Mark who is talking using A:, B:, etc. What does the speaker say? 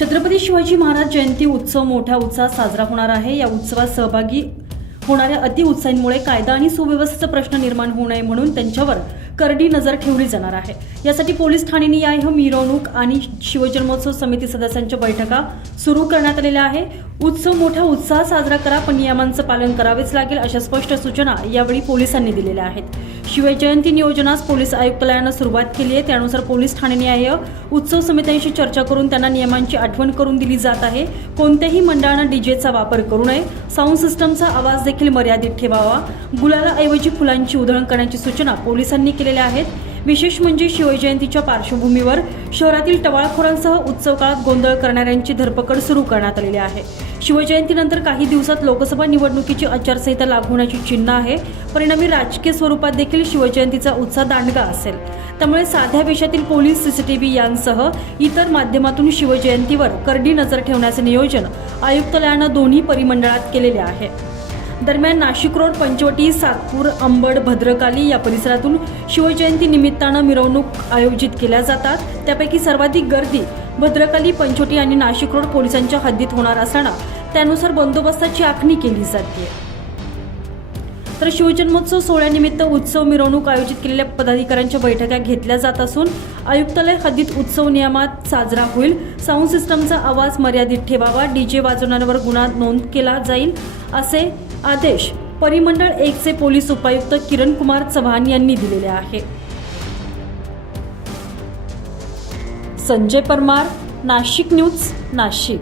A: छत्रपती शिवाजी महाराज जयंती उत्सव मोठ्या उत्साहात साजरा होणार आहे. या उत्सवात सहभागी होणाऱ्या अतिउत्साहींमुळे कायदा आणि सुव्यवस्थेचा प्रश्न निर्माण होऊ नये म्हणून त्यांच्यावर करडी नजर ठेवली जाणार आहे. यासाठी पोलीस ठाण्याने या मिरवणूक आणि शिवजन्मोत्सव समिती सदस्यांच्या बैठका सुरू करण्यात आलेल्या आहे. उत्सव मोठ्या उत्साहात साजरा करा पण नियमांचं पालन करावेच लागेल अशा स्पष्ट सूचना यावेळी पोलिसांनी दिलेल्या आहेत. शिवजयंती नियोजनास पोलीस आयुक्तालयानं सुरुवात केली आहे. त्यानुसार पोलीस ठाणे न्याय उत्सव समित्यांशी चर्चा करून त्यांना नियमांची आठवण करून दिली जात आहे. कोणत्याही मंडळानं डीजेचा वापर करू नये. साऊंड सिस्टमचा आवाज देखील मर्यादित ठेवावा. गुलालाऐवजी फुलांची उधळण करण्याची सूचना पोलिसांनी केलेल्या आहेत. विशेष म्हणजे शिवजयंतीच्या पार्श्वभूमीवर शहरातील टवाळखोरांसह उत्सव काळात गोंधळ करणाऱ्यांची धरपकड सुरू करण्यात आलेली आहे. शिवजयंतीनंतर काही दिवसात लोकसभा निवडणुकीची आचारसंहिता लागू होण्याची चिन्ह आहे. परिणामी राजकीय स्वरूपात देखील शिवजयंतीचा उत्साह दांडगा असेल. त्यामुळे साध्या वेशातील पोलीस सीसीटीव्ही यांसह इतर माध्यमातून शिवजयंतीवर करडी नजर ठेवण्याचे नियोजन आयुक्तालयानं दोन्ही परिमंडळात केलेले आहे. दरम्यान नाशिक रोड पंचवटी सातपूर अंबड भद्रकाली या परिसरातून शिवजयंती निमित्तानं मिरवणूक आयोजित केल्या जातात. त्यापैकी सर्वाधिक गर्दी भद्रकाली पंचवटी आणि नाशिक रोड पोलिसांच्या हद्दीत होणार असताना त्यानुसार बंदोबस्ताची आखणी केली जाते. तर शिवजन्मोत्सव सोहळ्यानिमित्त उत्सव मिरवणूक आयोजित केलेल्या पदाधिकाऱ्यांच्या बैठका घेतल्या जात असून आयुक्तालय हद्दीत उत्सव नियमात साजरा होईल. साऊंड सिस्टमचा आवाज मर्यादित ठेवावा डीजे वाजवणाऱ्यावर गुन्हा नोंद केला जाईल असे आदेश परिमंडळ एकचे पोलीस उपायुक्त किरण कुमार चव्हाण यांनी दिलेले आहे. संजय परमार नाशिक न्यूज नाशिक.